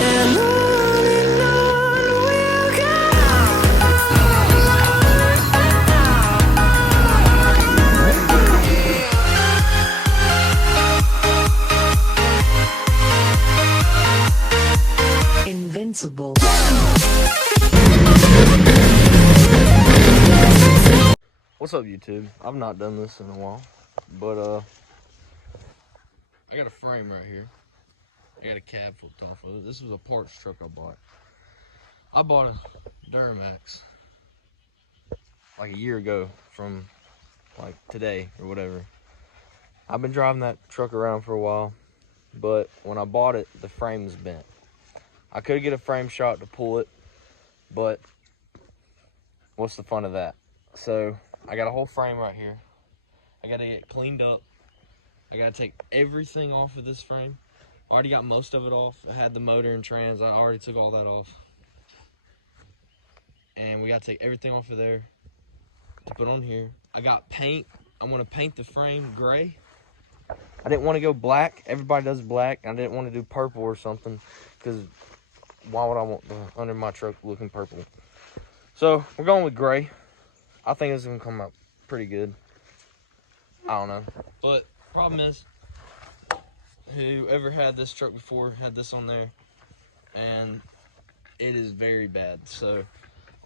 And on we'll go. Invincible. What's up, YouTube? I've not done this in a while, but I got a frame right here. I got a cab flipped off of it. This was a parts truck I bought. I bought a Durmax like a year ago from like today or whatever. I've been driving that truck around for a while, but when I bought it, the frame was bent. I could get a frame shot to pull it, but what's the fun of that? So I got a whole frame right here. I gotta get cleaned up. I gotta take everything off of this frame. I already got most of it off. I had the motor and trans. I already took all that off. And we gotta take everything off of there to put on here. I got paint. I wanna paint the frame gray. I didn't wanna go black. Everybody does black. I didn't wanna do purple or something, because why would I want the under my truck looking purple? So we're going with gray. I think it's gonna come out pretty good. I don't know. But problem is, whoever had this truck before had this on there, and it is very bad. So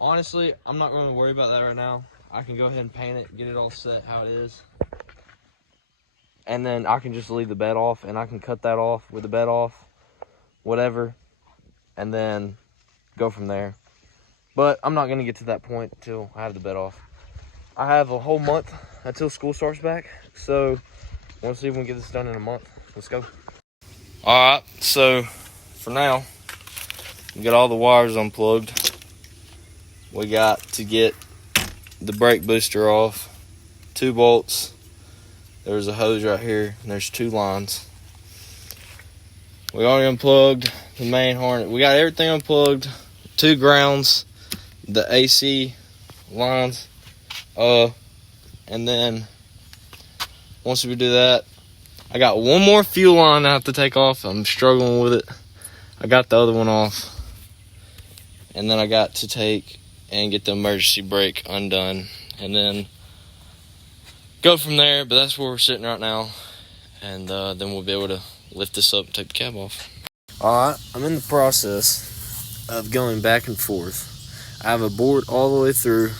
honestly, I'm not going to worry about that right now. I can go ahead and paint it, get it all set how it is, and then I can just leave the bed off, and I can cut that off with the bed off, whatever, and then go from there. But I'm not going to get to that point until I have the bed off. I have a whole month until school starts back, so I want to see if we can get this done in a month. Let's go. All right, so for now, we got all the wires unplugged. We got to get the brake booster off, 2 bolts. There's a hose right here, and there's 2 lines. We already unplugged the main harness. We got everything unplugged, 2 grounds, the AC lines, and then once we do that, I got one more fuel line I have to take off. I'm struggling with it. I got the other one off. And then I got to take and get the emergency brake undone. And then go from there. But that's where we're sitting right now. And then we'll be able to lift this up and take the cab off. Alright, I'm in the process of going back and forth. I have a board all the way through.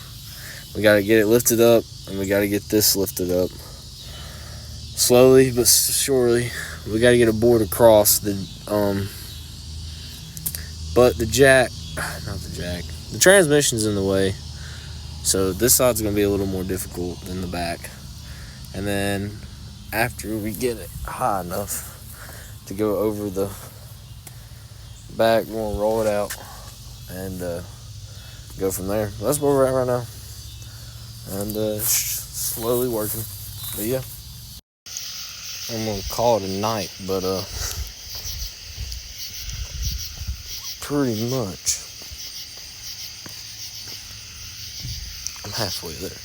We got to get it lifted up. And we got to get this lifted up. Slowly but surely, we got to get a board across the but the transmission's in the way, so this side's going to be a little more difficult than the back. And then after we get it high enough to go over the back, we're going to roll it out and go from there. That's where we're at right now, and slowly working. But yeah, I'm gonna call it a night, but pretty much I'm halfway there.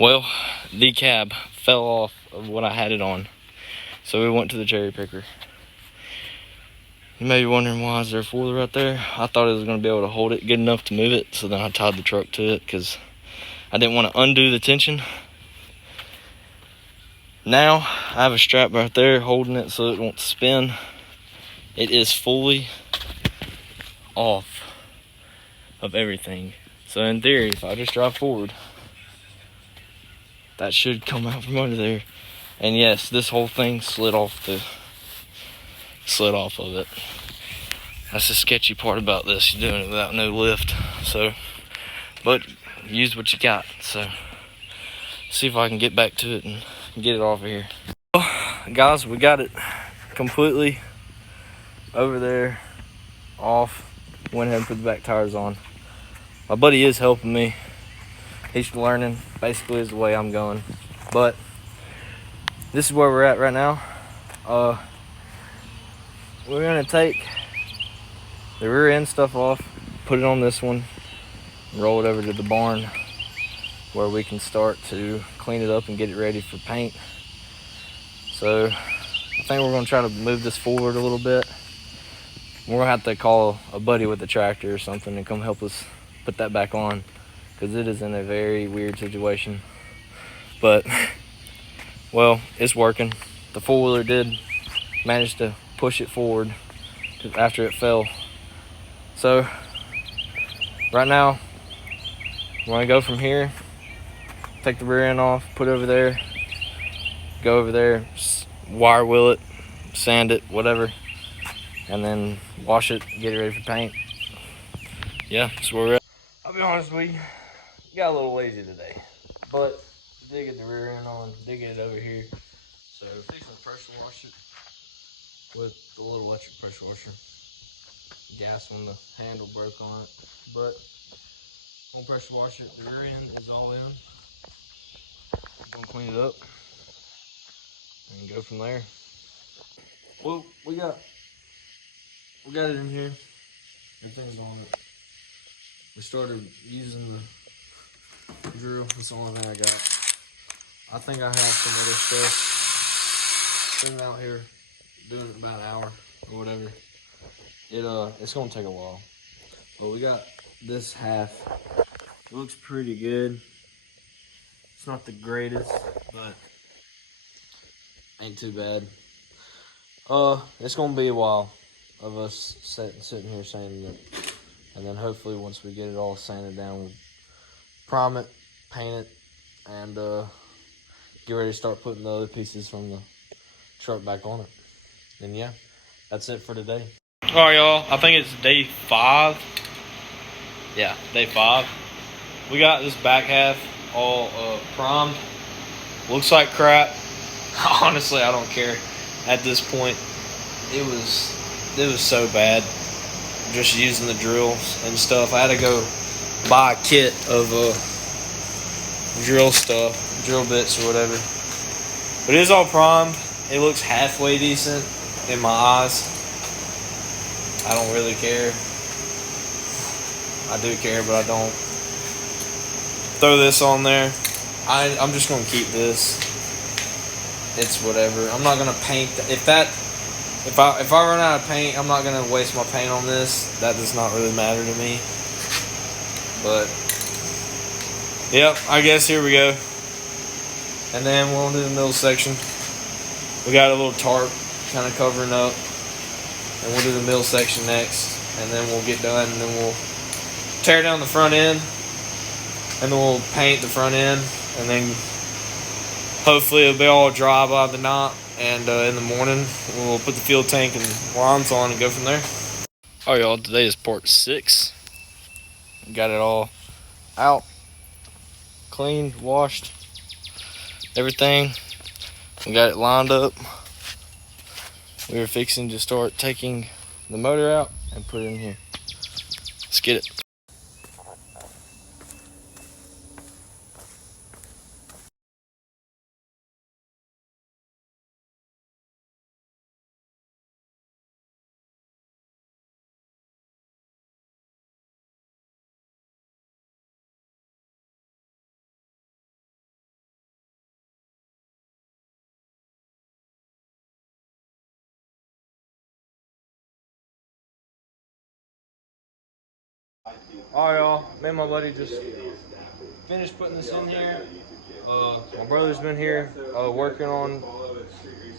Well, the cab fell off of what I had it on, so we went to the cherry picker. You may be wondering, why is there a 4 right there? I thought it was gonna be able to hold it good enough to move it, so then I tied the truck to it because I didn't want to undo the tension. Now I have a strap right there holding it so it won't spin. It is fully off of everything. So in theory, if I just drive forward, that should come out from under there. And yes, this whole thing slid off of it. That's the sketchy part about this. You're doing it without no lift. So, but use what you got. So see if I can get back to it and get it off of here. Well, guys, we got it completely over there off. Went ahead and put the back tires on. My buddy is helping me. He's learning, basically, is the way I'm going. But this is where we're at right now. We're gonna take the rear end stuff off, put it on this one, and roll it over to the barn where we can start to clean it up and get it ready for paint. So I think we're gonna try to move this forward a little bit. We're gonna have to call a buddy with a tractor or something and come help us put that back on, because it is in a very weird situation. But well, it's working. The four-wheeler did manage to push it forward after it fell. So right now we're gonna go from here, take the rear end off, put it over there, go over there, wire wheel it, sand it, whatever, and then wash it, get it ready for paint. Yeah, that's where we're at. I'll be honest with you, got a little lazy today, but did get the rear end on, did get it over here. So fixing to pressure wash it with the little electric pressure washer. Gas on the handle broke on it, but I'm gonna pressure wash it. The rear end is all in. I'm gonna clean it up and go from there. Well, we got it in here. Everything's on it. We started using the drill. That's the only thing I got. I think I have some other stuff. Been out here doing it about an hour or whatever. It's gonna take a while. But we got this half. It looks pretty good. It's not the greatest, but ain't too bad. It's gonna be a while of us sitting here sanding it, and then hopefully once we get it all sanded down, we'll prime it, paint it, and get ready to start putting the other pieces from the truck back on it. And yeah, that's it for today. All right, y'all. I think it's day 5. Yeah, day 5. We got this back half all primed. Looks like crap. Honestly, I don't care. At this point, it was so bad. Just using the drills and stuff. I had to go buy a kit of drill stuff, drill bits or whatever. But it is all primed. It looks halfway decent in my eyes. I don't really care. I do care, but I don't. Throw this on there. I'm just gonna keep this. It's whatever. I'm not gonna paint. If I run out of paint, I'm not gonna waste my paint on this. That does not really matter to me. But yep, I guess here we go. And then we'll do the middle section. We got a little tarp kind of covering up, and we'll do the middle section next. And then we'll get done, and then we'll tear down the front end, and then we'll paint the front end, and then hopefully it'll be all dry by the night, and in the morning we'll put the fuel tank and lines on and go from there. All right, y'all, today is part 6. Got it all out, cleaned, washed, everything. We got it lined up. We were fixing to start taking the motor out and put it in here. Let's get it. Alright, y'all, me and my buddy just finished putting this in here. My brother's been here working on,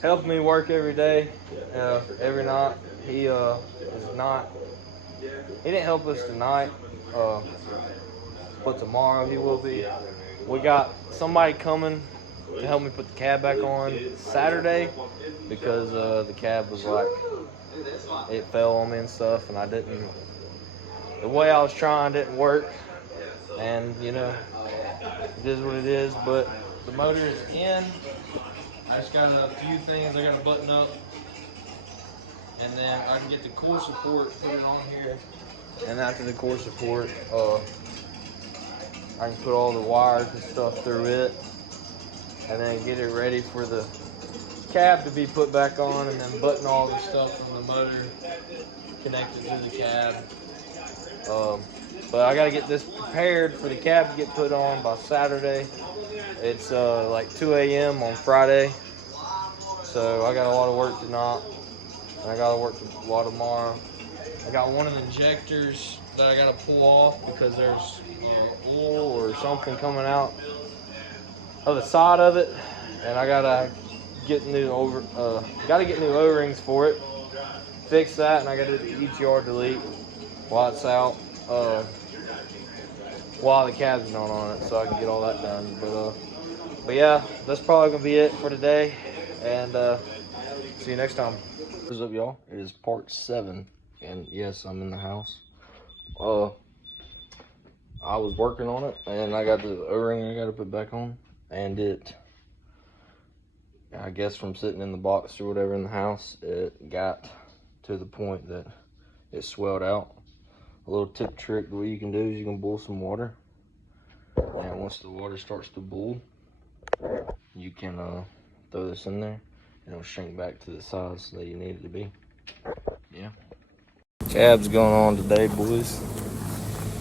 helping me work every day, every night. He didn't help us tonight, but tomorrow he will be. We got somebody coming to help me put the cab back on Saturday, because the cab was like, it fell on me and stuff, and the way I was trying didn't work, and you know, it is what it is. But the motor is in. I just got a few things I gotta button up, and then I can get the core support, put it on here, and after the core support, I can put all the wires and stuff through it, and then get it ready for the cab to be put back on, and then button all the stuff from the motor connected to the cab. But I gotta get this prepared for the cab to get put on by Saturday. It's like 2 a.m. on Friday. so I got a lot of work tonight, and I got to work a lot tomorrow. I got one of the injectors that I got to pull off because there's oil or something coming out of the side of it, and I gotta get new get new O-rings for it. Fix that, and I gotta do the EGR delete while it's out, while the cab's not on it, so I can get all that done. But yeah, that's probably gonna be it for today, and see you next time. What's up, y'all? It is part 7, and yes, I'm in the house. I was working on it, and I got the O-ring I gotta put back on, and I guess from sitting in the box or whatever in the house, it got to the point that it swelled out. A little tip trick, what you can do is you can boil some water, and once the water starts to boil, you can throw this in there, and it'll shrink back to the size that you need it to be. Yeah. Cab's going on today, boys.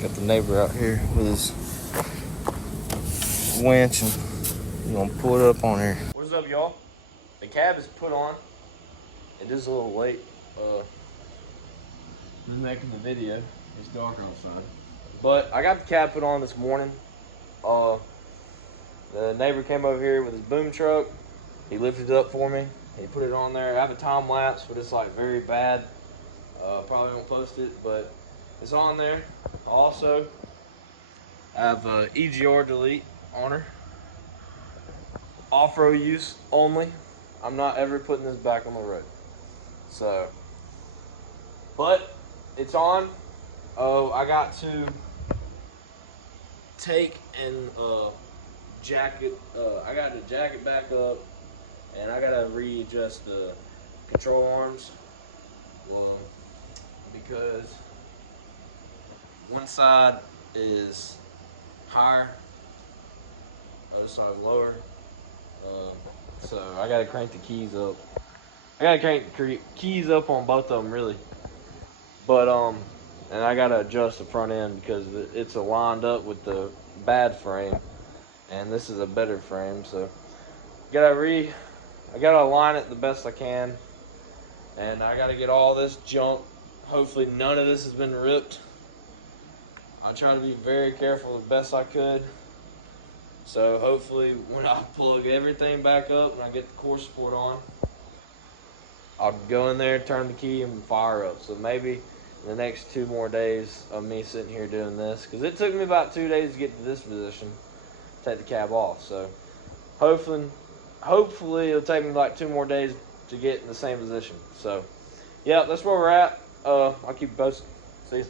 Got the neighbor out here with his winch, and we're gonna pull it up on here. What's up, y'all? The cab is put on. It is a little late. Making the video. It's dark outside. But I got the cab put on this morning. The neighbor came over here with his boom truck. He lifted it up for me. He put it on there. I have a time lapse, but it's like very bad. Probably won't post it, but it's on there. Also, I have EGR delete on her. Off-road use only. I'm not ever putting this back on the road. So, but it's on. Oh, I got to take and jacket. I got to jack it back up, and I gotta readjust the control arms. Well, because one side is higher, other side is lower. So I gotta crank the keys up. I gotta crank the keys up on both of them, really. But and I gotta adjust the front end because it's aligned up with the bad frame, and this is a better frame. So I gotta align it the best I can, and I gotta get all this junk. Hopefully none of this has been ripped. I try to be very careful the best I could. So hopefully when I plug everything back up and I get the core support on, I'll go in there, turn the key, and fire up. So maybe in the next 2 more days of me sitting here doing this, because it took me about 2 days to get to this position, take the cab off. So hopefully it'll take me like 2 more days to get in the same position. So yeah, that's where we're at. I'll keep you posted. See you.